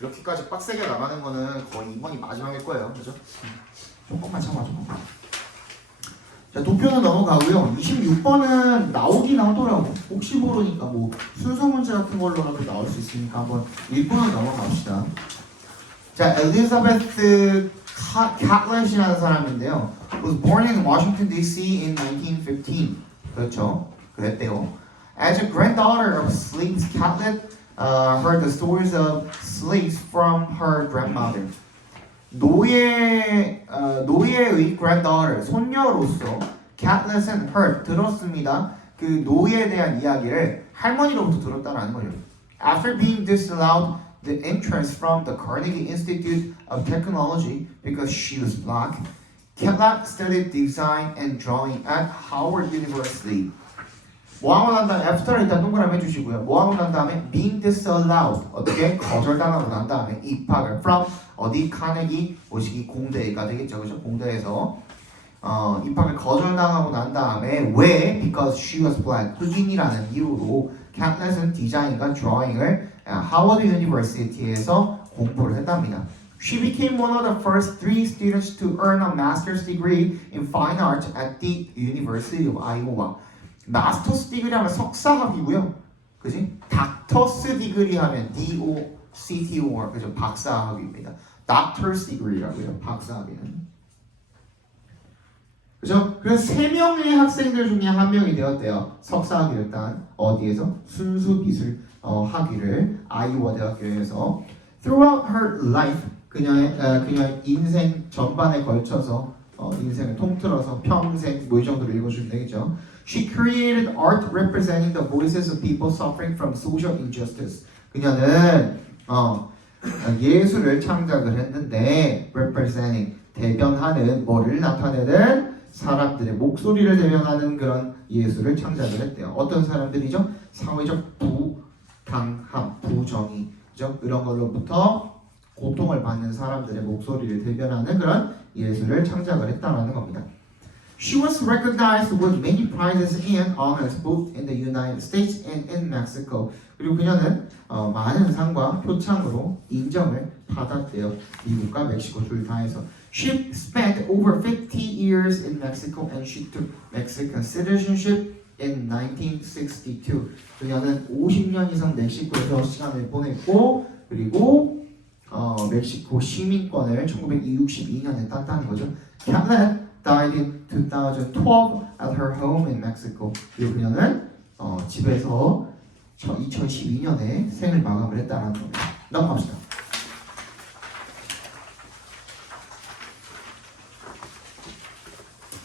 이렇게까지 빡세게 나가는 거는 거의 2번이 마지막일 거예요. 그죠? 조금만 참아줘. 자, 도표는 넘어가고요. 26번은 나오긴 하더라고. 혹시 모르니까 뭐 순서 문제 같은 걸로라도 나올 수 있으니까 한번 1번은 넘어갑시다. 자, 엘리자베스 카틀렛이라는 사람인데요. was born in Washington D.C. in 1915. 그렇죠. 그랬대요. As a granddaughter of slaves, Catlett heard the stories of slaves from her grandmother. 노예의 granddaughter, 손녀로서 Catlett은 heard, 들었습니다. 그 노예에 대한 이야기를 할머니로부터 들었다라는 거예요. After being disallowed the entrance from the Carnegie Institute of Technology because she was black, Catlett studied design and drawing at Howard University. 뭐하고 난 다음에 after를 일단 동그라미 해주시고요. 뭐하고 난 다음에 being disallowed, 어떻게 거절당하고 난 다음에 입학을 from 어디 카네기 모시기 공대가 되겠죠, 그죠? 공대에서 입학을 거절당하고 난 다음에 왜? Because she was black, 흑인이라는 이유로 Catlett은 디자인과 드로잉을 하워드 유니버시티에서 공부를 했답니다. She became one of the first 3 students to earn a master's degree in fine arts at the University of Iowa. 마스터스 디그리 하면 석사학위고요. 그지? 닥터스 디그리 하면 DOCTOR, 그죠? 박사학위입니다. Doctor's degree라고요. 박사학위는. 그죠? 그래서 3명의 학생들 중에 1명이 되었대요. 석사학위를 딴 어디에서? 순수미술 학위를 아이오와 대학교에서. Throughout her life, 그녀의 인생 전반에 걸쳐서 인생을 통틀어서 평생 뭐 이 정도로 읽어주면 되겠죠. She created art representing the voices of people suffering from social injustice. 그녀는 예술을 창작을 했는데 representing, 대변하는, 뭐를 나타내는 사람들의 목소리를 대변하는 그런 예술을 창작을 했대요. 어떤 사람들이죠? 사회적 부당함, 부정의, 그죠? 이런 걸로부터 고통을 받는 사람들의 목소리를 대변하는 그런 예술을 창작을 했다라는 겁니다. She was recognized with many prizes and honors both in the United States and in Mexico. 그리고 그녀는 많은 상과 표창으로 인정을 받았대요. 미국과 멕시코 둘 다에서. She spent over 50 years in Mexico and she took Mexican citizenship in 1962. 그녀는 50년 이상 멕시코에서 시간을 보냈고 그리고 멕시코 시민권을 1962년에 땄다는 거죠. Catlett died in 2012 at her home in Mexico. 그리고 그녀는 집에서 2012년에 생을 마감을 했다는 겁니다. 넘어갑시다.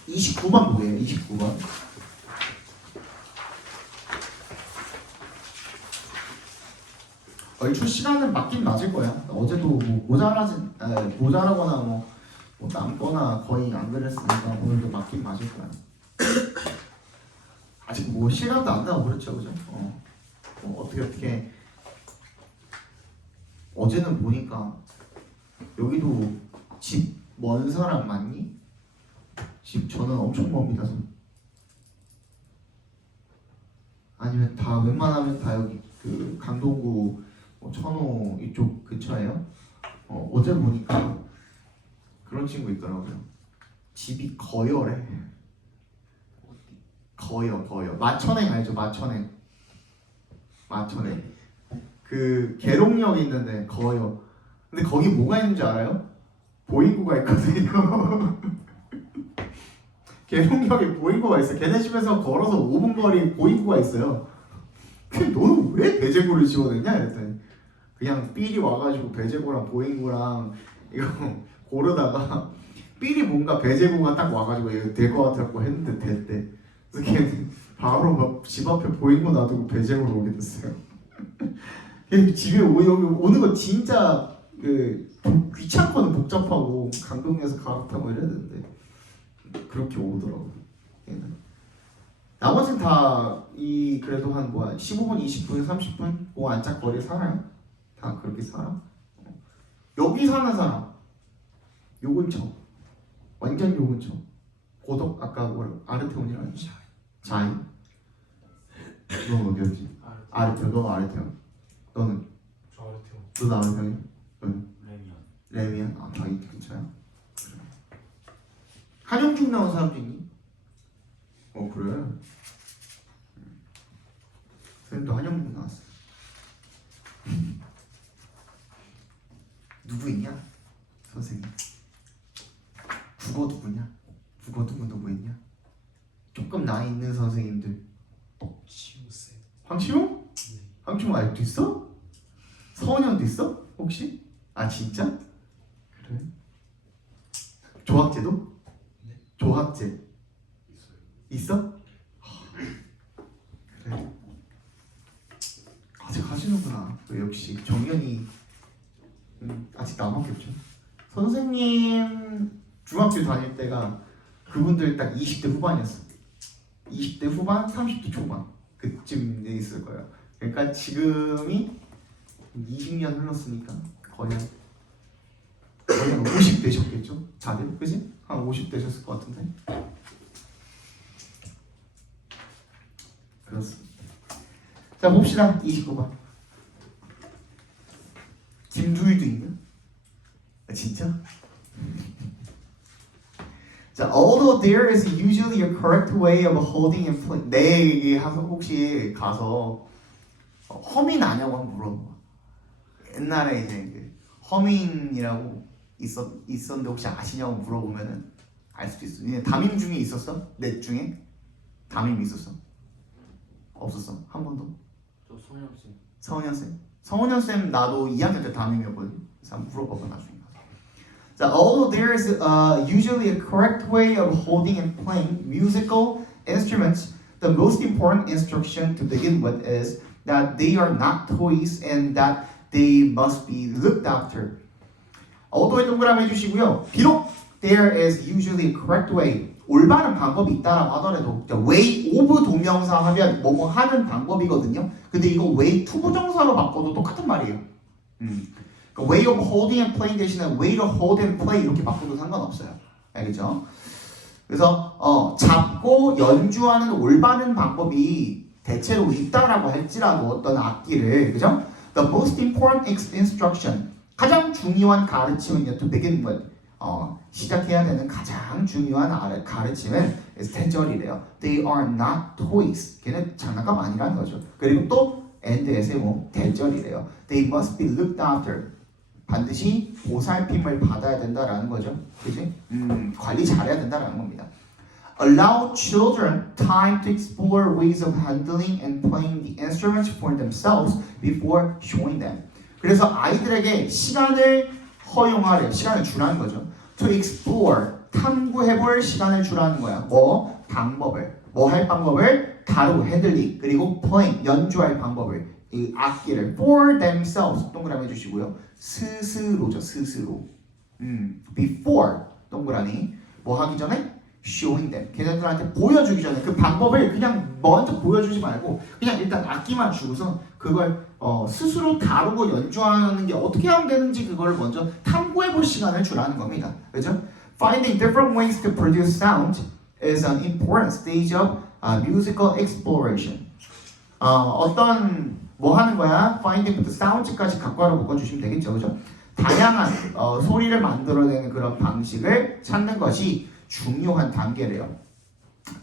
29번 뭐예요? 29번. 얼추 시간은 맞긴 맞을 거야. 어제도 뭐 모자라거나 뭐 남거나 거의 안 그랬으니까 오늘도 맞긴 맞을 거야. 아직 뭐 시간도 안 나고 그렇죠, 그죠? 어떻게 어제는 보니까 여기도 집 먼 사람 많니? 집 저는 엄청 멉니다. 아니면 다 웬만하면 다 여기 그 강동구 천호 이쪽 근처예요? 어제 보니까 그런 친구 있더라고요. 집이 거여래. 거여. 마천행 알죠? 마천행. 그 계룡역 있는데 거여. 근데 거기 뭐가 있는지 알아요? 보인구가 있거든요. 계룡역에 보인구가 있어. 걔네 집에서 걸어서 5분 거리 보인구가 있어요. 근데 너는 왜 배제구를 지어냈냐? 이랬더니 그냥 삘이 와가지고 배제구랑 보인구랑 이거 고르다가 삘이 뭔가 배제구가 딱 와가지고 이거 될 것 같았고 했는데 됐대. 그래서 걔는 바로 막 집 앞에 보인구 놔두고 배제구로 오게 됐어요. 집에 여기 오는 거 진짜 귀찮거든. 복잡하고 강동에서 갈아타고 이래야 되는데 그렇게 오더라고요. 얘는. 나머지는 다 그래도 한 15분, 20분, 30분 그 안짝거리에 살아요. 다 그렇게 살아. 여기 사는 사람 요 근처, 완전 요 근처. 고덕 아까 아르테온이라는 자이. 너 어디였지? 아르테온. 너 아르테온. 너는? 저 아르테온. 너 아르테온. 레미안. 레미안? 아, 저희 근처야? 한영중 나온 사람도 있니? 그래. 선생님도 한영중 나왔어. 누구 있냐? 선생님. 국어 누구냐? 국어 누구 있냐? 조금 나이 있는 선생님들. 치우쌤. 황치용? 네. 황치용 아직도 있어? 서원영도 있어? 혹시? 아 진짜? 그래? 조학제도? 네. 조학제 있어요. 있어? 그래. 아직 하시는구나. 역시 정연이 아직 남았겠죠. 선생님 중학교 다닐 때가 그분들 딱 20대 후반이었어. 20대 후반, 30대 초반 그쯤 돼 있을 거예요. 그러니까 지금이 20년 흘렀으니까 거의 한 50 되셨겠죠? 다들 그지? 한 50 되셨을 것 같은데. 그렇습니다. 자 봅시다. 29번. 김두희도 있냐? 아, 진짜? 자, although there is usually a correct way of holding and playing. 내 혹시 가서 허민 아냐고 한번 물어봐. 옛날에 이제 그 허민이라고 있었는데 혹시 아시냐고 물어보면은 알 수도 있어. 니네 담임 중에 있었어? 넷 중에 담임 있었어? 없었어? 한 번도? 저 성현쌤. 성은현 쌤. 성은현 쌤 나도 2학년 때 담임이었거든. 그래서 한번 물어봐봐 나중에. 자, although there is usually a correct way of holding and playing musical instruments, the most important instruction to begin with is that they are not toys and that they must be looked after. although 동그라미 해주시고요. 비록 there is usually a correct way, 올바른 방법이 있다라고 하더라도 way of 동명사 하면 뭐뭐 하는 방법이거든요. 근데 이거 way to 부정사로 바꿔도 똑같은 말이에요. way of holding and playing 대신에 way to hold and play 이렇게 바꿔도 상관없어요. 알겠죠? 그래서 잡고 연주하는 올바른 방법이 대체로 있다라고 할지라도 어떤 악기를, 그죠? The most important instruction, 가장 중요한 가르침은요, to begin with, 시작해야 되는 가장 중요한 가르침은 대절이래요. They are not toys. 걔는 장난감 아니라는 거죠. 그리고 또 and에서 뭐 대절이래요. They must be looked after. 반드시 보살핌을 받아야 된다라는 거죠. 그지? 관리 잘해야 된다라는 겁니다. Allow children time to explore ways of handling and playing the instruments for themselves before showing them. 그래서 아이들에게 시간을 허용하래요. 시간을 주라는 거죠. To explore, 탐구해볼 시간을 주라는 거야. 방법을, 할 방법을 다루고 핸들링, 그리고 playing, 연주할 방법을, 이 악기를 for themselves 동그라미 해주시고요. 스스로죠. 스스로. before 동그라미 하기 전에 showing them. 걔네들한테 보여주기 전에 그 방법을 그냥 먼저 보여주지 말고 그냥 일단 악기만 주고서 그걸 스스로 다루고 연주하는 게 어떻게 하면 되는지 그걸 먼저 탐구해볼 시간을 주라는 겁니다. 그렇죠? Finding different ways to produce sound is an important stage of musical exploration. 어떤 하는 거야? Finding부터 sound까지 각과로 묶어주시면 되겠죠, 그죠? 다양한 소리를 만들어내는 그런 방식을 찾는 것이 중요한 단계래요.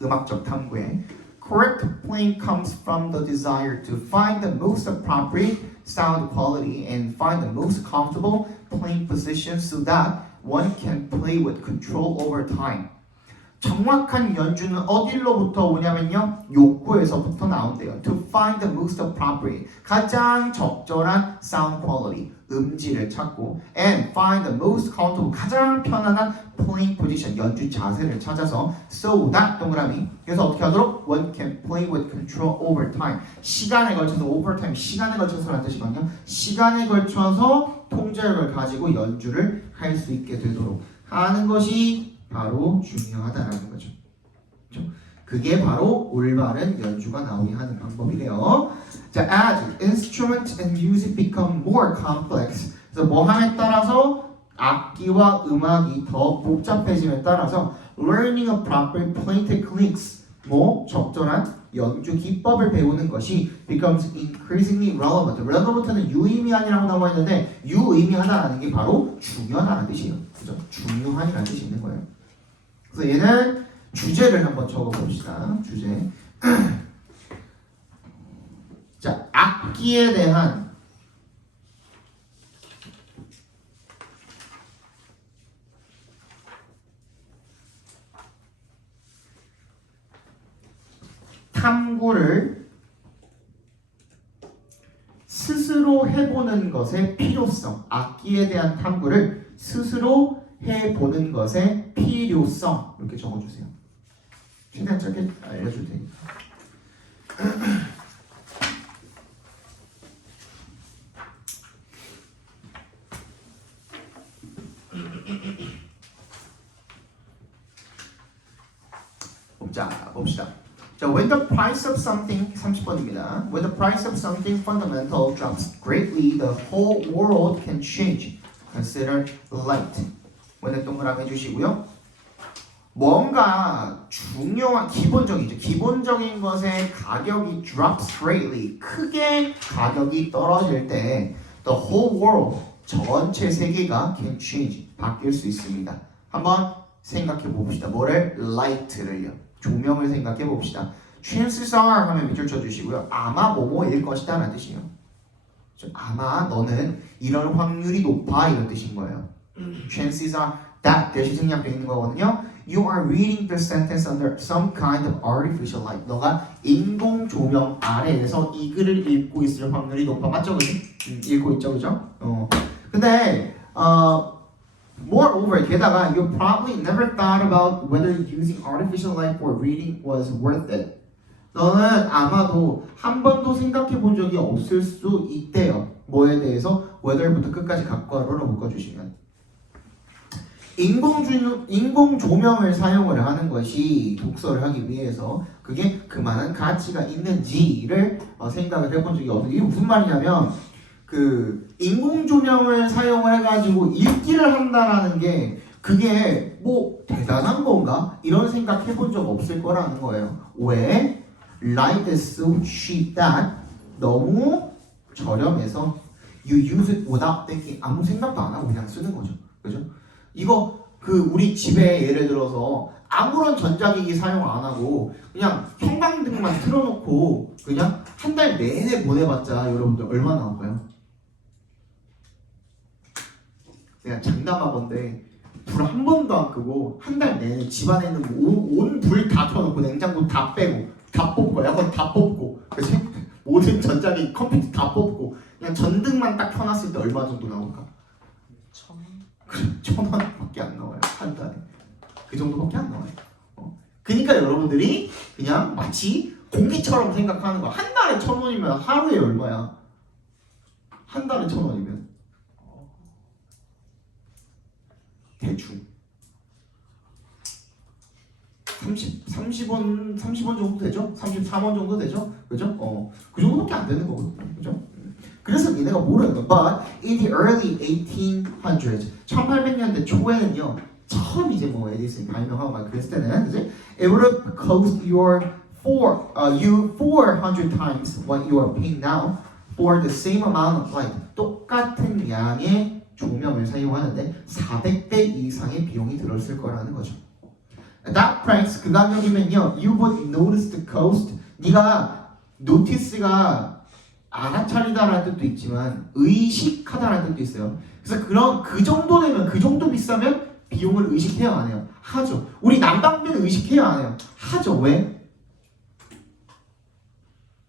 음악적 탐구에. Correct playing comes from the desire to find the most appropriate sound quality and find the most comfortable playing position so that one can play with control over time. 정확한 연주는 어디로부터 오냐면요, 욕구에서부터 나온대요. To find the most appropriate, 가장 적절한 sound quality, 음질을 찾고, and find the most comfortable, 가장 편안한 playing position, 연주 자세를 찾아서, so that 동그라미. 그래서 어떻게 하도록? One can play with control over time. 시간에 걸쳐서 over time, 시간에 걸쳐서라는 뜻이거든요. 시간에 걸쳐서 통제력을 가지고 연주를 할 수 있게 되도록 하는 것이 바로 중요하다라는 거죠. 그렇죠? 그게 바로 올바른 연주가 나오게 하는 방법이래요. 자, as instrument and music become more complex, 그래서 함에 따라서 악기와 음악이 더 복잡해짐에 따라서 learning of proper playing techniques, 적절한 연주 기법을 배우는 것이 becomes increasingly relevant. relevant는 유의미한이라고 나와 있는데 유의미하다라는 게 바로 중요하다는 뜻이에요. 그죠? 중요한이라는 뜻이 있는 거예요. 그래서 얘는 주제를 한번 적어봅시다. 주제. 자, 악기에 대한 탐구를 스스로 해보는 것의 필요성. 악기에 대한 탐구를 스스로 해보는 것의 필요성. 이렇게 적어주세요. 최대한 짧게 알려줄 테니까. 자, 봅시다. 자, when the price of something 30번입니다. When the price of something fundamental drops greatly, the whole world can change. Consider light. when 동그라미 해주시고요. 뭔가 중요한 기본적인 것의 가격이 drops greatly 크게 가격이 떨어질 때 the whole world 전체 세계가 can change 바뀔 수 있습니다. 한번 생각해 봅시다. 뭐를? light를요. 조명을 생각해 봅시다. chances are 하면 밑줄 쳐주시고요. 아마 뭐뭐일 것이다 라는 뜻이에요. 아마 너는 이런 확률이 높아 이런 뜻인 거예요. chances are that 대신 생략되어 있는 거거든요. You are reading the sentence under some kind of artificial light. 너가 인공 조명 아래에서 이 글을 읽고 있을 확률이 높아. 맞죠? 그지? 읽고 있죠? 그죠? 근데 moreover, 게다가 you probably never thought about whether using artificial light for reading was worth it. 너는 아마도 한 번도 생각해 본 적이 없을 수 있대요. 뭐에 대해서? whether부터 끝까지 각과로로 묶어주시면 인공 조명을 사용을 하는 것이 독서를 하기 위해서 그게 그만한 가치가 있는지를 생각을 해본 적이 없어요. 이게 무슨 말이냐면 그 인공 조명을 사용을 해가지고 읽기를 한다라는 게 그게 뭐 대단한 건가? 이런 생각 해본 적 없을 거라는 거예요. 왜? Light is so cheap that 너무 저렴해서 you use it without thinking 아무 생각도 안 하고 그냥 쓰는 거죠. 그죠? 이거 그 우리 집에 예를 들어서 아무런 전자기기 사용 안 하고 그냥 형광등만 틀어놓고 그냥 한 달 내내 보내봤자 여러분들 얼마 나올까요? 그냥 장담하건데 불 한 번도 안 끄고 한 달 내내 집안에 있는 온 불 다 켜놓고 냉장고 다 빼고 다 뽑고 에어컨 다 뽑고 모든 전자기기 컴퓨터 다 뽑고 그냥 전등만 딱 켜놨을 때 얼마 정도 나올까? 1,000원밖에 안 나와요. 한 달에 그 정도밖에 안 나와요. 그러니까 여러분들이 그냥 마치 공기처럼 생각하는 거. 한 달에 1,000원이면 하루에 얼마야? 한 달에 1,000원이면 대충 30원 정도 되죠? 33원 정도 되죠? 그죠? 그 정도밖에 안 되는 거거든요. 그죠? 그래서 니네가 모르는 거. But in the early 1800s, 1800년대 초에는요, 처음 이제 뭐 에디슨이 발명하고 막 그랬을 때는, 그지? It would have cost you 400 times what you are paying now for the same amount of light. 똑같은 양의 조명을 사용하는데 400배 이상의 비용이 들었을 거라는 거죠. At that price, 그 가격이면요, you would notice the cost. 네가 노티스가 알아차리다라는 뜻도 있지만 의식하다라는 뜻도 있어요. 그래서 그 정도 되면 그 정도 비싸면 비용을 의식해야 안 해요? 하죠. 우리 난방비는 의식해야 안 해요? 하죠. 왜?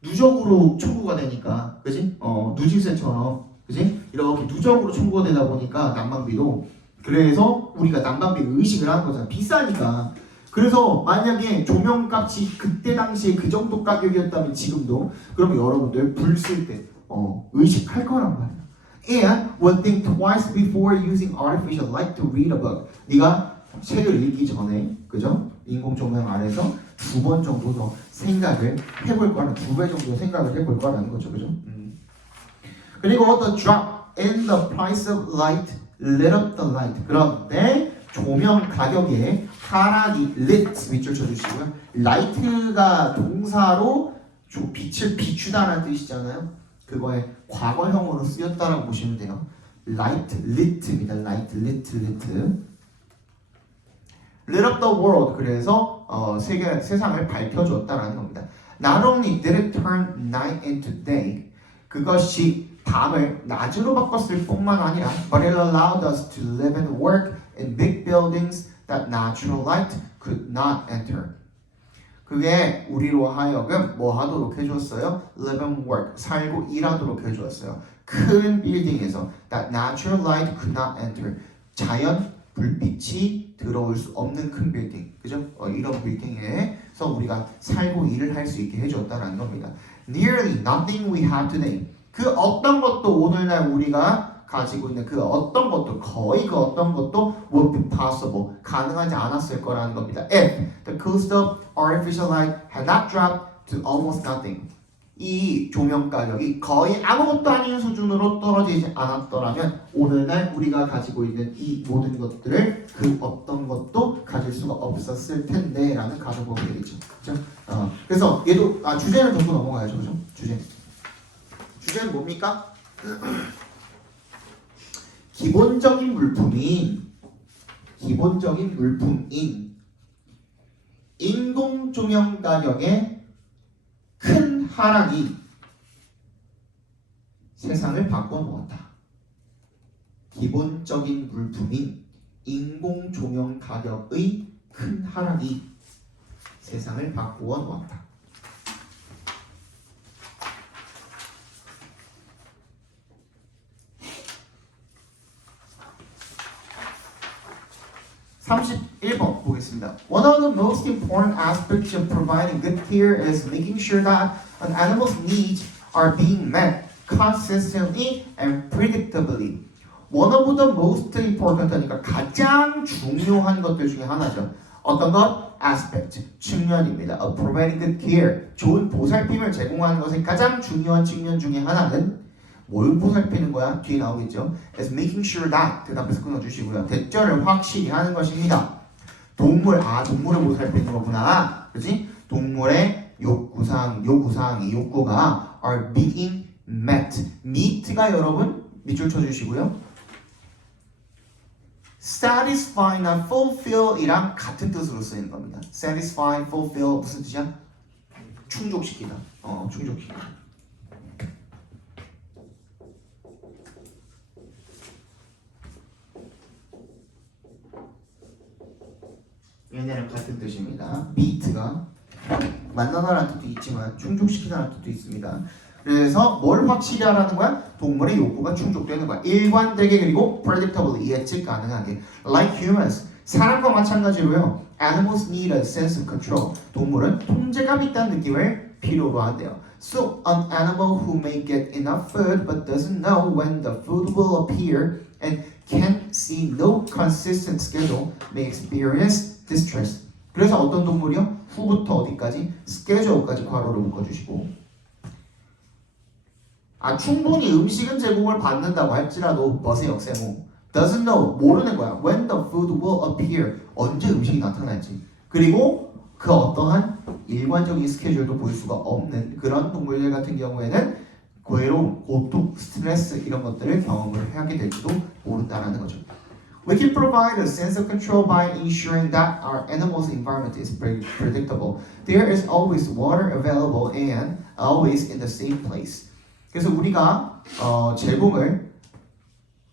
누적으로 청구가 되니까, 그지? 누진세처럼, 그지? 이렇게 누적으로 청구가 되다 보니까 난방비도 그래서 우리가 난방비를 의식을 하는 거잖아. 비싸니까. 그래서 만약에 조명값이 그때 당시에 그 정도 가격이었다면 지금도 그러면 여러분들 불 쓸 때 의식할 거란 말이야. And would think twice before using artificial light to read a book. 네가 책을 읽기 전에, 그죠? 인공 조명 아래서 2번 정도 더 생각을 해볼 거라는 2배 정도 생각을 해볼 거라는 거죠, 그죠? 그리고 the drop in the price of light lit up the light. 그런데 조명 가격의 하락이 lit 밑줄 쳐주시고요. light가 동사로 빛을 비추다라는 뜻이잖아요. 그거의 과거형으로 쓰였다라고 보시면 돼요. light lit입니다. light lit. lit up the world. 그래서 세상을 밝혀줬다라는 겁니다. Not only did it turn night into day, 그것이 밤을 낮으로 바꿨을 뿐만 아니라 but it allowed us to live and work in big buildings that natural light could not enter. 그게 우리로 하여금 뭐 하도록 해줬어요? Live and work, 살고 일하도록 해주었어요. 큰 빌딩에서 that natural light could not enter. 자연 불빛이 들어올 수 없는 큰 빌딩, 그죠? 이런 빌딩에서 우리가 살고 일을 할 수 있게 해줬다는 겁니다. Nearly nothing we have today. 그 어떤 것도 오늘날 우리가 가지고 있는 그 어떤 것도 거의 그 어떤 것도 would be possible 가능하지 않았을 거라는 겁니다. If the cost of artificial light had not dropped to almost nothing. 이 조명 가격이 거의 아무것도 아닌 수준으로 떨어지지 않았더라면 오늘날 우리가 가지고 있는 이 모든 것들을 그 어떤 것도 가질 수가 없었을 텐데라는 가정법이 되겠죠. 그렇죠? 그래서 얘도 주제는 듣고 넘어가야죠, 그죠? 주제는 뭡니까? 기본적인 물품인 인공 조명 가격의 큰 하락이 세상을 바꿔놓았다. 기본적인 물품인 인공 조명 가격의 큰 하락이 세상을 바꾸어 놓았다. (31번) 보겠습니다. One of the most important aspects of providing good care is making sure that an animal's needs are being met consistently and predictably. One of the most important, 그러니까 가장 중요한 것들 중에 하나죠. 어떤 것? aspect, 측면입니다. Of providing good care, 좋은 보살핌을 제공하는 것의 가장 중요한 측면 중에 하나는 뭘 보살피는 거야? 뒤에 나오겠죠. is making sure that 대답해서 끊어주시고요. 대절을 확실히 하는 것입니다. 동물을 보살피는 거구나. 그렇지? 동물의 욕구가 are being met. meet가 여러분 밑줄 쳐주시고요. satisfy나 fulfill이랑 같은 뜻으로 쓰이는 겁니다. satisfy, fulfill 무슨 뜻이야? 충족시키다. 충족시키다. 얘네랑 같은 뜻입니다. meet가 만나다라는 뜻도 있지만 충족시키다라는 뜻도 있습니다. 그래서 뭘 확실히 하라는 거야? 동물의 욕구가 충족되는 거야. 일관되게 그리고 predictably 예측 가능하게. Like humans, 사람과 마찬가지로요. Animals need a sense of control. 동물은 통제감 있다는 느낌을 필요로 한대요. So an animal who may get enough food but doesn't know when the food will appear and can see no consistent schedule may experience distress. 그래서 어떤 동물이요? 후부터 어디까지? schedule까지 괄호를 묶어주시고 충분히 음식은 제공을 받는다고 할지라도 멋의 역세모 doesn't know, 모르는 거야. when the food will appear, 언제 음식이 나타날지. 그리고 그 어떠한 일관적인 스케줄도 볼 수가 없는 그런 동물들 같은 경우에는 괴로움, 고통, 스트레스 이런 것들을 경험을 하게 될지도 모른다는 거죠. We can provide a sense of control by ensuring that our animal's environment is predictable. There is always water available and always in the same place. 그래서 우리가 제공을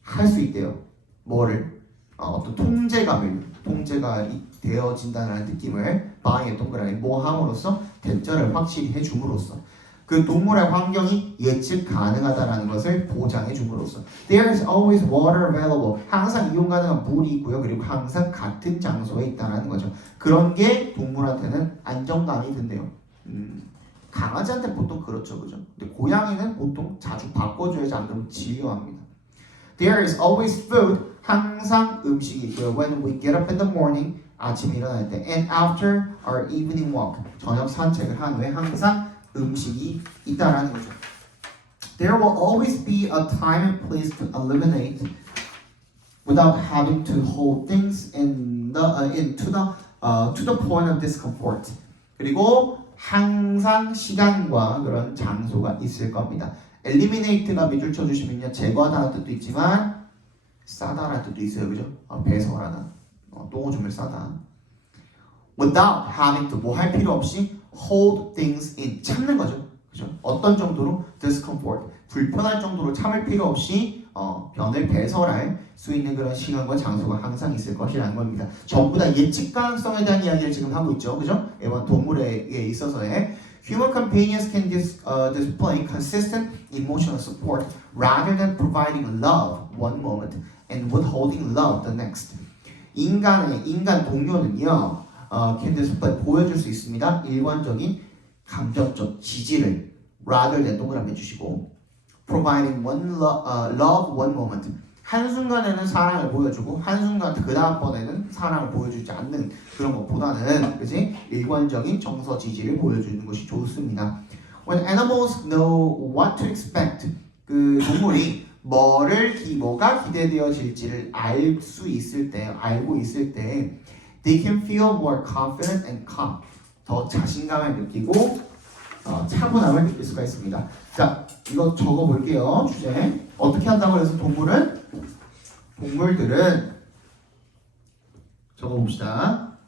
할 수 있대요. 뭐를? 어떤 통제가 되어진다는 느낌을 by의 동그라미 모함으로써 대절을 확실히 해줌으로써 그 동물의 환경이 예측 가능하다는 것을 보장해 줌으로써 There is always water available. 항상 이용 가능한 물이 있고요. 그리고 항상 같은 장소에 있다는 거죠. 그런 게 동물한테는 안정감이 든대요. 강아지한테 보통 그렇죠, 그죠? 근데 고양이는 보통 자주 바꿔줘야지 안 그러면 질려합니다. There is always food. 항상 음식이 있고요. When we get up in the morning, 아침에 일어날 때, and after our evening walk, 저녁 산책을 한 후에 항상 음식이 있다라는 거죠. There will always be a time and place to eliminate. There will always be a time and place to eliminate the need for without having to hold things to the point of discomfort. 그리고 항상 시간과 그런 장소가 있을 겁니다. eliminate가 밑줄 쳐주시면요 제거하다는 뜻도 있지만 싸다라는 뜻도 있어요, 그죠? 배설하다, 똥오줌을 싸다. without having to 뭐 할 필요 없이 hold things in 참는 거죠, 그죠? 어떤 정도로 discomfort 불편할 정도로 참을 필요 없이 변을 배설할 수 있는 그런 시간과 장소가 항상 있을 것이라는 겁니다. 전부 다 예측 가능성에 대한 이야기를 지금 하고 있죠, 그죠? 이번 동물에 있어서의 human companions can display consistent emotional support rather than providing love one moment and withholding love the next. 인간 동료는요, can display 보여줄 수 있습니다. 일관적인 감정적 지지를 rather than 동그라미 해주시고 providing love one moment. 한순간에는 사랑을 보여주고 한순간 그 다음번에는 사랑을 보여주지 않는 그런 것보다는 그지 일관적인 정서 지지를 보여주는 것이 좋습니다. When animals know what to expect, 그 동물이 뭐가 기대되어질지를 알 수 있을 때, 알고 있을 때, they can feel more confident and calm. 더 자신감을 느끼고 차분함을 느낄 수가 있습니다. 자, 이거 적어볼게요. 주제 어떻게 한다고 해서 동물들은 적어봅시다.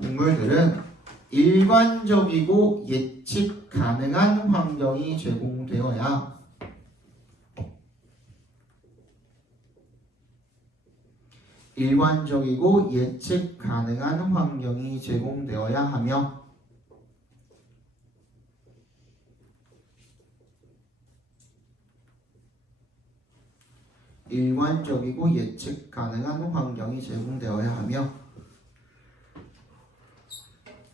동물들은 일관적이고 예측 가능한 환경이 제공되어야 일관적이고 예측 가능한 환경이 제공되어야 하며 일관적이고 예측 가능한 환경이 제공되어야 하며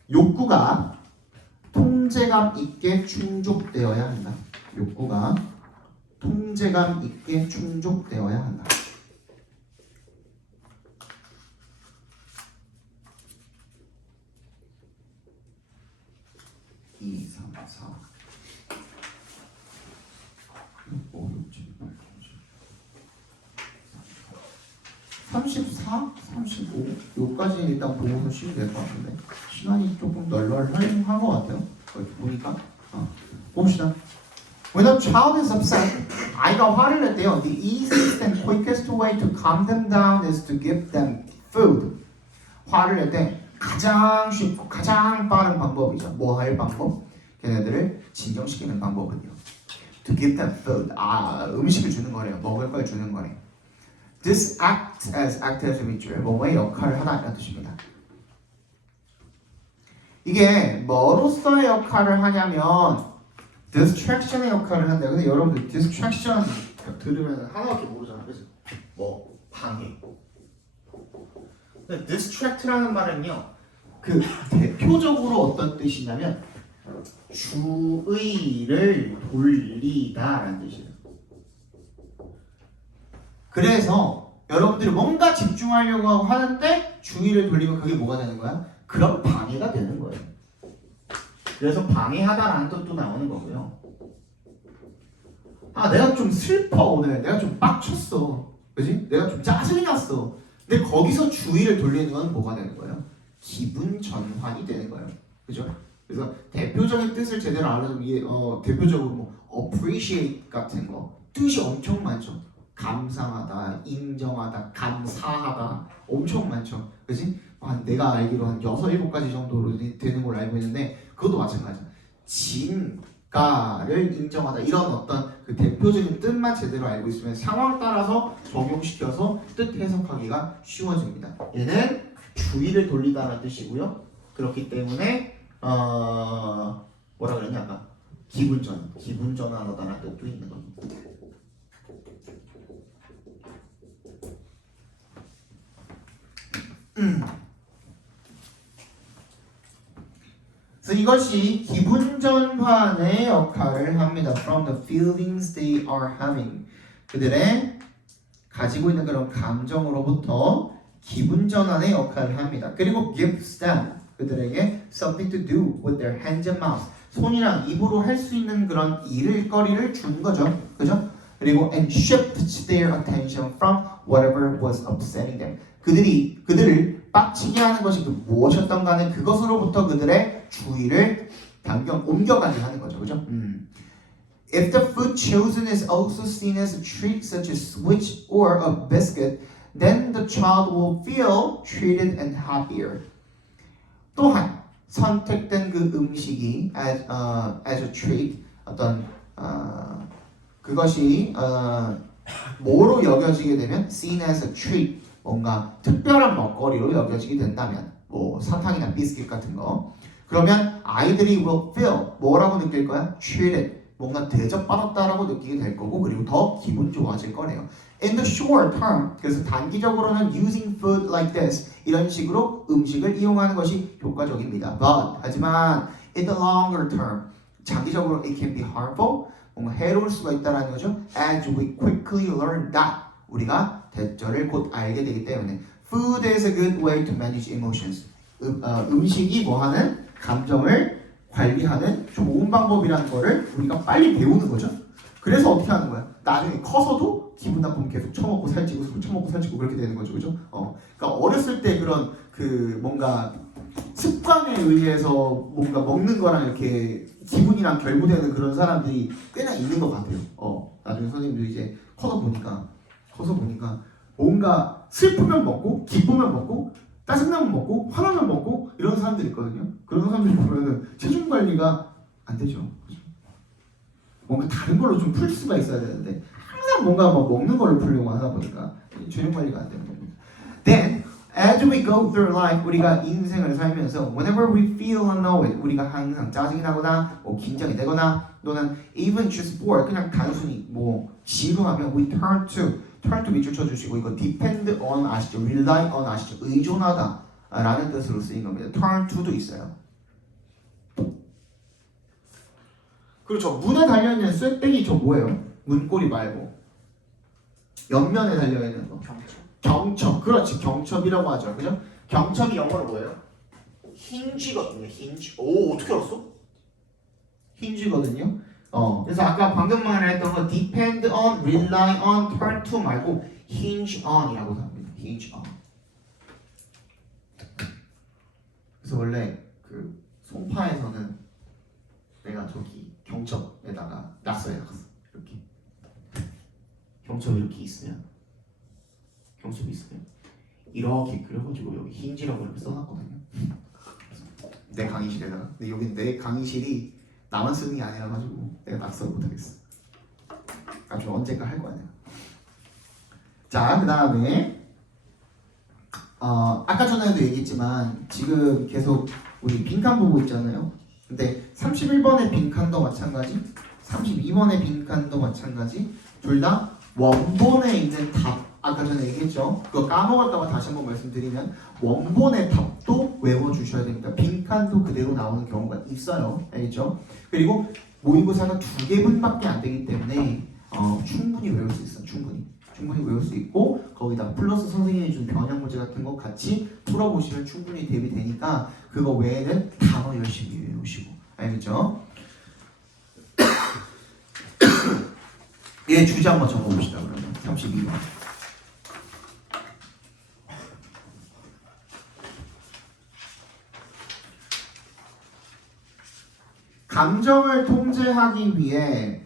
욕구가 통제감 있게 충족되어야 한다. 욕구가 통제감 있게 충족되어야 한다. 2, 3, 4 5, 6, 7, 8, 34, 35 요까지 일단 보고서 쉬면 될 것 같은데 시간이 조금 널널한 것 같아요. 보니까 봅시다. When a child is upset, 아이가 화를 낼 때요, the easiest and quickest way to calm them down is to give them food. 화를 낼 때 가장 쉽고 가장 빠른 방법이죠. 뭐 할 방법? 걔네들을 진정시키는 방법은요. To give them food. 음식을 주는 거래요. 먹을 걸 주는 거래요. This act as 밑줄 뭐의 역할을 하다는 뜻입니다. 이게 뭐로서의 역할을 하냐면 distraction의 역할을 한다. 근데 여러분들 distraction 들으면 하나밖에 모르잖아요. 그래서 뭐 방해. 근데 distract라는 말은요, 그 대표적으로 어떤 뜻이냐면 주의를 돌리다라는 뜻이에요. 그래서 여러분들이 뭔가 집중하려고 하고 하는데 주의를 돌리면 그게 뭐가 되는 거야? 그럼 방해가 되는 거예요. 그래서 방해하다라는 뜻도 나오는 거고요. 내가 좀 슬퍼 오늘. 내가 좀 빡쳤어. 그지? 내가 좀 짜증이 났어. 근데 거기서 주의를 돌리는 건 뭐가 되는 거예요? 기분 전환이 되는 거예요. 그죠? 그래서 대표적인 뜻을 제대로 알아두면 대표적으로 뭐 appreciate 같은 거 뜻이 엄청 많죠. 감상하다, 인정하다, 감사하다 엄청 많죠. 그지? 내가 알기로 한 6, 7가지 정도로 되는 걸로 알고 있는데 그것도 마찬가지야. 진가를 인정하다 이런 어떤 그 대표적인 뜻만 제대로 알고 있으면 상황 따라서 적용시켜서 뜻 해석하기가 쉬워집니다. 얘는 주의를 돌리다라는 뜻이고요. 그렇기 때문에 뭐라 그랬냐 아까? 기분 전환하다라는 뜻도 있는 겁니다. 그래서 이것이 기분 전환의 역할을 합니다. From the feelings they are having. 그들의 가지고 있는 그런 감정으로부터 기분 전환의 역할을 합니다. 그리고 gives them. 그들에게 something to do with their hands and mouth. 손이랑 입으로 할 수 있는 그런 일거리를 주는 거죠. 그죠? 그리고 and shifts their attention from whatever was upsetting them. 그들을 빡치게 하는 것이 무엇이었던 간에 그것으로부터 그들의 주의를 옮겨가게 하는 거죠. 그죠? If the food chosen is also seen as a treat such as sweet or a biscuit, then the child will feel treated and happier. 또한 선택된 그 음식이 as a treat 어떤 그것이 뭐로 여겨지게 되면 seen as a treat 뭔가 특별한 먹거리로 여겨지게 된다면 뭐 사탕이나 비스킷 같은 거 그러면 아이들이 will feel 뭐라고 느낄 거야? treated 뭔가 대접받았다라고 느끼게 될 거고 그리고 더 기분 좋아질 거래요. In the short term 그래서 단기적으로는 using food like this 이런 식으로 음식을 이용하는 것이 효과적입니다. But 하지만 in the longer term 장기적으로 it can be harmful 뭔가 해로울 수가 있다라는 거죠. As we quickly learn that 우리가 대절을 곧 알게 되기 때문에 food is a good way to manage emotions. 음식이 뭐하는 감정을 관리하는 좋은 방법이라는 거를 우리가 빨리 배우는 거죠. 그래서 어떻게 하는 거야? 나중에 커서도 기분 나쁘면 계속 처먹고 살찌고 처먹고 살찌고 그렇게 되는 거죠, 그죠? 그러니까 어렸을 때 그런 그 뭔가 습관에 의해서 뭔가 먹는 거랑 이렇게 기분이랑 결부되는 그런 사람들이 꽤나 있는 것 같아요. 나중에 선생님도 이제 커서 보니까 뭔가 슬프면 먹고 기쁘면 먹고 짜증나면 먹고 화나면 먹고 이런 사람들이 있거든요. 그런 사람들이 보면은 체중 관리가 안 되죠. 그렇죠? 뭔가 다른 걸로 좀 풀 수가 있어야 되는데 항상 뭔가 뭐 먹는 걸로 풀려고 하다 보니까 체중 관리가 안 되는 겁니다. Then as we go through life 우리가 인생을 살면서 whenever we feel annoyed 우리가 항상 짜증이 나거나 뭐 긴장이 되거나 또는 even just bored 그냥 단순히 뭐 지루하면 we turn to 밑줄 쳐주시고 이거 depend on 아시죠? rely on 아시죠? 의존하다 라는 뜻으로 쓰인 겁니다. turn to도 있어요. 그렇죠. 문에 달려있는 쇠떼기 저 뭐예요? 문고리 말고 옆면에 달려있는 거 경첩. 그렇지. 경첩이라고 하죠. 그죠? 경첩이 영어로 뭐예요? 힌지거든요. 힌지. 오 어떻게 알았어? 힌지거든요. 그래서 아까 방금 말했던 거 depend on, rely on, turn to 말고 hinge on이라고 합니다. hinge on. 그래서 원래 그 송파에서는 내가 저기 경첩에다가 낙서해 놨어. 이렇게 경첩 이렇게 있으면 경첩이 있으면 이렇게 그려가지고 여기 힌지라고 이렇게 써놨거든요. 내 강의실에다가. 근데 여기 내 강의실이 나만 쓰는 게 아니라 가지고 내가 낙서를 못하겠어. 아주 언젠가 할 거야. 자, 그 다음에 아까 전에도 얘기했지만 지금 계속 우리 빈칸 보고 있잖아요. 근데 31번의 빈칸도 마찬가지, 32번의 빈칸도 마찬가지, 둘 다 원본에 있는 답. 아까 전에 얘기했죠. 그거 까먹을까봐 다시 한번 말씀드리면 원본의 답도 외워주셔야 됩니다. 빈칸도 그대로 나오는 경우가 있어요. 알겠죠? 그리고 모의고사는 2개분밖에 안 되기 때문에 충분히 외울 수 있어요. 충분히 외울 수 있고 거기다 플러스 선생님이 준 변형 문제 같은 거 같이 풀어보시면 충분히 대비 되니까 그거 외에는 단어 열심히 외우시고 알겠죠? 얘 주제 한번 적어봅시다. 그러면 32번. 감정을 통제하기 위해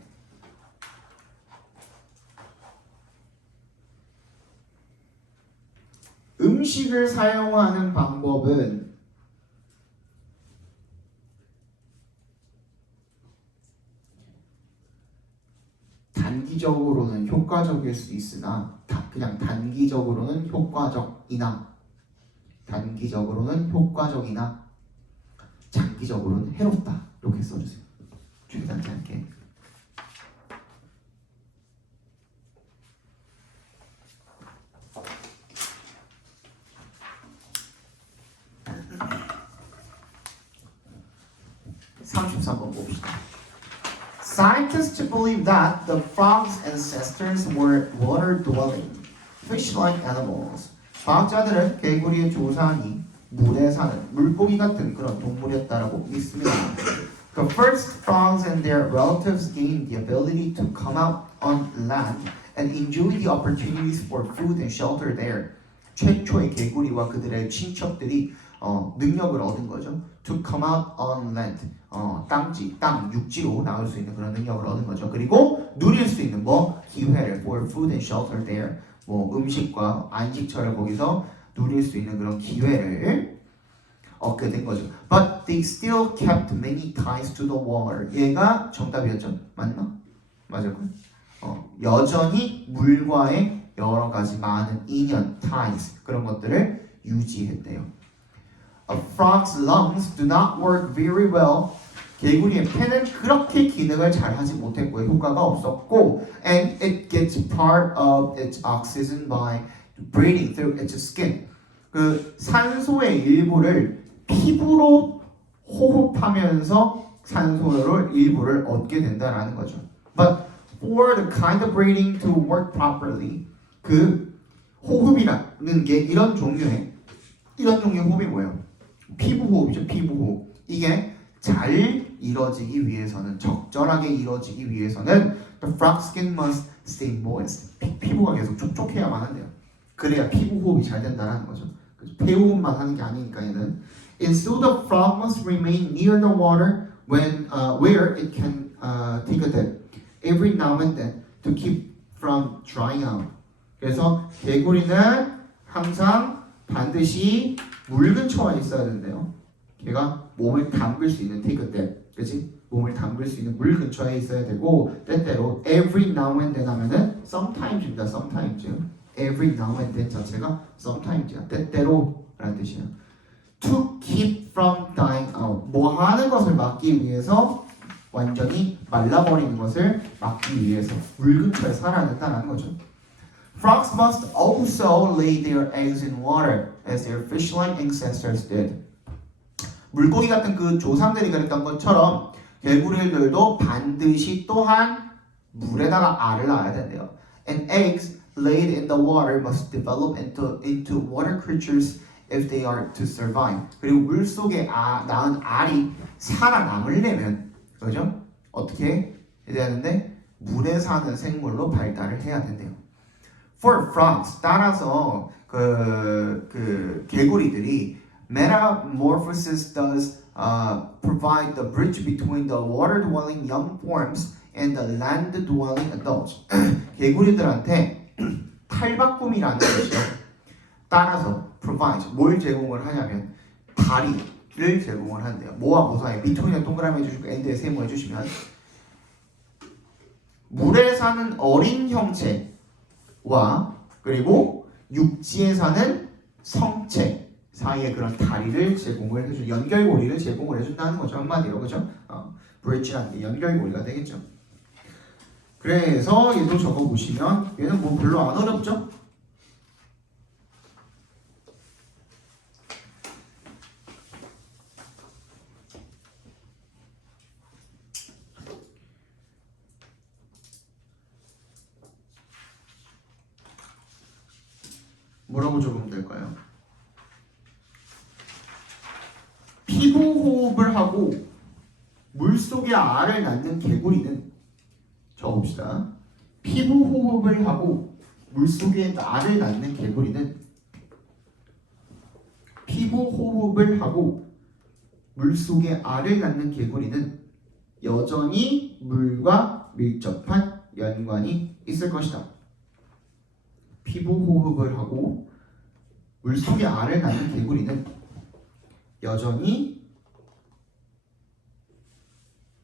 음식을 사용하는 방법은 단기적으로는 효과적일 수 있으나 그냥 단기적으로는 효과적이나 장기적으로는 해롭다. 이렇게 써주세요. 최대한 짧게. Scientists believe that the frog's ancestors were water-dwelling, fish-like animals. 과학자들은 개구리의 조상이 물에 사는 물고기 같은 그런 동물이었다라고 믿습니다. The first frogs and their relatives gained the ability to come out on land and enjoy the opportunities for food and shelter there. 최초의 개구리와 그들의 친척들이 능력을 얻은 거죠. To come out on land, 땅, 육지로 나올 수 있는 그런 능력을 얻은 거죠. 그리고 누릴 수 있는 기회를 for food and shelter there, 음식과 안식처를 거기서 누릴 수 있는 그런 기회를 얻게 된 거죠. But they still kept many ties to the water. 얘가 정답이었죠? 맞나? 맞을 거예요. 여전히 물과의 여러 가지 많은 인연, ties 그런 것들을 유지했대요. A frog's lungs do not work very well. 개구리의 폐는 그렇게 기능을 잘 하지 못했고 효과가 없었고, and it gets part of its oxygen by breathing through its skin. 그 산소의 일부를 피부로 호흡하면서 산소를 일부를 얻게 된다라는 거죠. But for the kind of breathing to work properly, 그 호흡이라는 게 이런 종류의 호흡이 뭐예요? 피부 호흡이죠. 피부 호흡. 이게 잘 이루어지기 위해서는, 적절하게 이루어지기 위해서는 the frog skin must stay moist. 피부가 계속 촉촉해야만 한대요. 그래야 피부 호흡이 잘 된다라는 거죠. 폐호흡만 하는 게 아니니까 얘는. And so the frog must remain near the water when where it can take a dip every now and then to keep from drying out. 그래서 개구리는 항상 반드시 물 근처에 있어야 된대요. 걔가 몸을 담글 수 있는 take a dip, 그렇지? 몸을 담글 수 있는 물 근처에 있어야 되고, 때때로 every now and then 하면은 sometimes입니다. sometimes. every now and then 자체가 sometimes야. 때때로라는 뜻이야. To keep from dying out. 뭐 하는 것을 막기 위해서, 완전히 말라버리는 것을 막기 위해서 물 근처에 살아야 된다는 거죠. Frogs must also lay their eggs in water as their fish-like ancestors did. 물고기 같은 그 조상들이 그랬던 것처럼 개구리들도 반드시 또한 물에다가 알을 낳아야 된대요. And eggs laid in the water must develop into water creatures if they are to survive. 그리고 물 속에 낳은 알이 살아남으려면, 그죠? 어떻게 해야 되는데? 물에 사는 생물로 발달을 해야 된대요. For frogs, 따라서 그 개구리들이 metamorphosis does provide the bridge between the water-dwelling young forms and the land-dwelling adults. 개구리들한테 탈바꿈이라는 것이요. 따라서 provide, 뭘 제공을 하냐면 다리를 제공을 한대요. 뭐와 뭐사이 between에 동그라미 해주시고 end에 세모 해주시면 물에 사는 어린 형체와 그리고 육지에 사는 성체 사이에 그런 다리를 제공을 해준, 연결고리를 제공을 해준다는 거죠. 한마디로, 그죠? 브릿지라는 게 연결고리가 되겠죠. 그래서 얘도 적어보시면 얘는 뭐 별로 안 어렵죠? 뭐라고 적으면 될까요? 피부 호흡을 하고 물속에 알을 낳는 개구리는, 적어봅시다. 피부 호흡을 하고 물속에 알을 낳는 개구리는, 피부 호흡을 하고 물속에 알을 낳는 개구리는 여전히 물과 밀접한 연관이 있을 것이다. 피부 호흡을 하고 물속에 알을 낳는 개구리는 여전히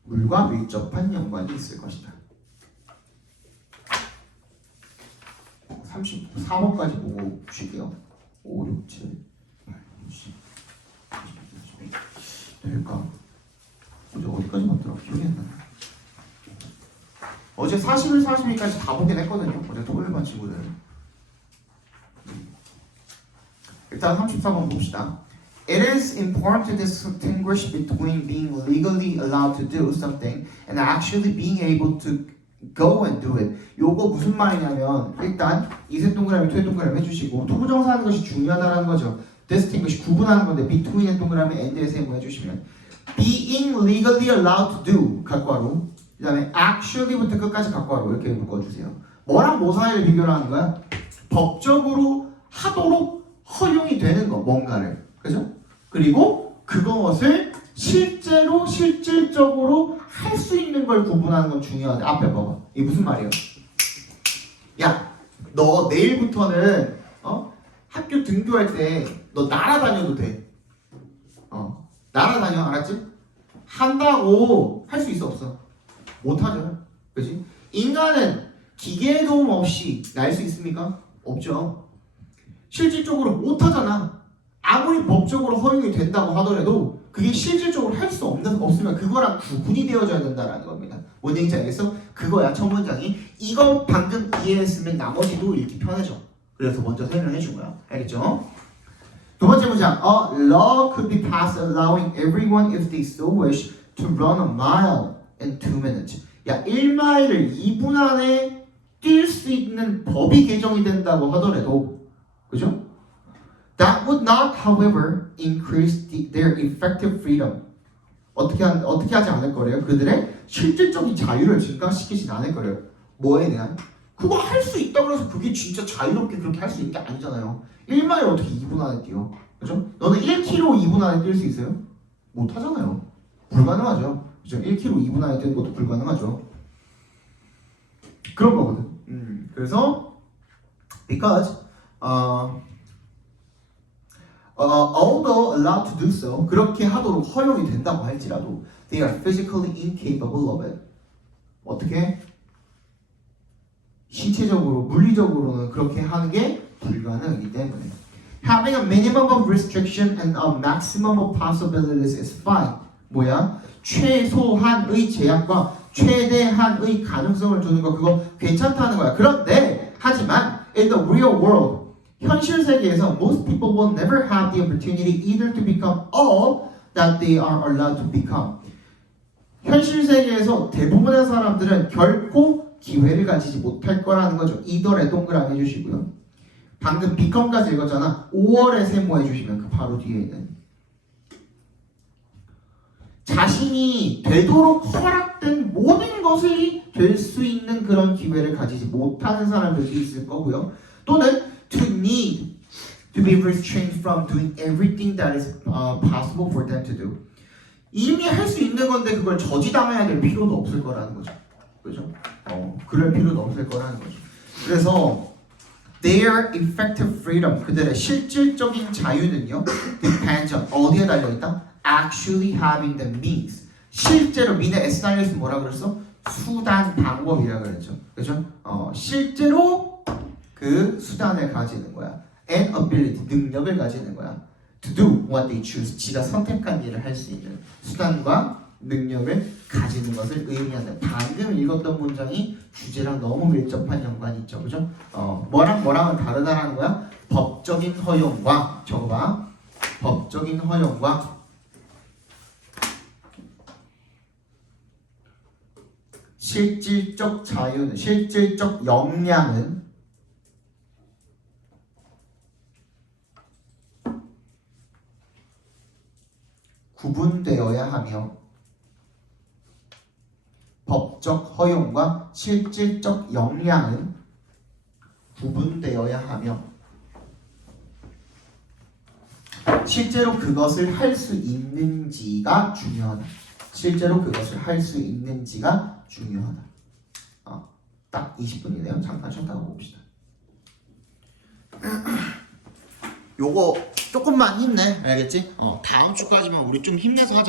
물과 밀접한 연관이 있을 것이다. 34번까지 보고 쉬게요. 5, 6, 7, 8, 9, 10, 11, 12 될까? 어제 어디까지 봤더라? 기억이 안 나네. 어제 41, 42까지 다 보긴 했거든요. 어제 토요일반 친구들. 일단 34번 봅시다. It is important to distinguish between being legally allowed to do something and actually being able to go and do it. 요거 무슨 말이냐면, 일단 이색 동그라미, 투의 동그라미 해주시고 투부정사하는 것이 중요하다는 거죠. distinguish, 구분하는 건데 between의 동그라미, and의 세모 해주시면 being legally allowed to do, 갖고 하루. 그 다음에 actually부터 끝까지 갖고 하루 이렇게 묶어주세요. 뭐랑 뭐 사이를 비교를 하는 거야? 법적으로 하도록 허용이 되는 거, 뭔가를. 그죠? 그리고 그것을 실질적으로 할 수 있는 걸 구분하는 건 중요하대. 앞에 봐봐. 이게 무슨 말이에요? 야, 너 내일부터는 학교 등교할 때 너 날아다녀도 돼. 날아다녀, 알았지? 한다고 할 수 있어, 없어? 못하죠. 그지? 인간은 기계의 도움 없이 날 수 있습니까? 없죠. 실질적으로 못하잖아. 아무리 법적으로 허용이 된다고 하더라도 그게 실질적으로 할 수 없으면 그거랑 구분이 되어져야 된다는 겁니다. 뭔 얘기인지 알겠어? 그거야, 첫 문장이. 이거 방금 이해했으면 나머지도 읽기 편해져. 그래서 먼저 설명해 준 거야. 알겠죠? 두 번째 문장. A law could be passed allowing everyone if they so wish to run a mile in 2 minutes. 야, 1마일을 2분 안에 뛸 수 있는 법이 개정이 된다고 하더라도, 그죠? That would not, however, increase their effective freedom. 어떻게 하지 않을 거래요? 그들의 실질적인 자유를 증가시키진 않을 거래요. 뭐에 대한? 그거 할 수 있다고 해서 그게 진짜 자유롭게 그렇게 할 수 있는 게 아니잖아요. 1마일 어떻게 2분 안에 뛰어? 그죠? 너는 1km 2분 안에 뛸 수 있어요? 못 하잖아요. 불가능하죠. 그죠? 1km 2분 안에 뛰는 것도 불가능하죠. 그런 거거든. 그래서 because although allowed to do so, 그렇게 하도록 허용이 된다고 할지라도 they are physically incapable of it. 어떻게? 신체적으로, 물리적으로는 그렇게 하는 게 불가능하기 때문에 having a minimum of restriction and a maximum of possibilities is fine. 뭐야? 최소한의 제약과 최대한의 가능성을 주는 거, 그거 괜찮다는 거야. 그런데 하지만 in the real world, 현실 세계에서 most people will never have the opportunity either to become all that they are allowed to become. 현실 세계에서 대부분의 사람들은 결코 기회를 가지지 못할 거라는 거죠. 이더에 동그라미 해주시고요. 방금 become까지 읽었잖아. 5월에 세모해 주시면 그 바로 뒤에 있는 자신이 되도록 허락된 모든 것이 될 수 있는 그런 기회를 가지지 못하는 사람들도 있을 거고요. 또는 to need to be restrained from doing everything that is possible for them to do. 이미 할 수 있는 건데 그걸 저지당해야 될 필요도 없을 거라는 거죠. 그죠? 그럴 필요도 없을 거라는 거죠. 그래서 their effective freedom, 그들의 실질적인 자유는요, depends on 어디에 달려있다? actually having the means. 실제로 민의 S 달려있으면 뭐라 그랬어? 수단, 방법이라 그랬죠. 그죠? 실제로 그 수단을 가지는 거야. and ability, 능력을 가지는 거야. to do what they choose. 지가 선택한 일을 할 수 있는 수단과 능력을 가지는 것을 의미한다. 방금 읽었던 문장이 주제랑 너무 밀접한 연관이 있죠. 그죠? 뭐랑은 다르다라는 거야. 법적인 허용과, 적어봐. 법적인 허용과 실질적 자유는, 실질적 역량은 구분되어야 하며 법적 허용과 실질적 역량은 구분되어야 하며 실제로 그것을 할 수 있는지가 중요하다. 실제로 그것을 할 수 있는지가 중요하다. 딱 20분이네요. 잠깐 쉬었다가 봅시다. 요거 조금만 힘내. 알겠지? 다음 주까지만 우리 좀 힘내서 하자.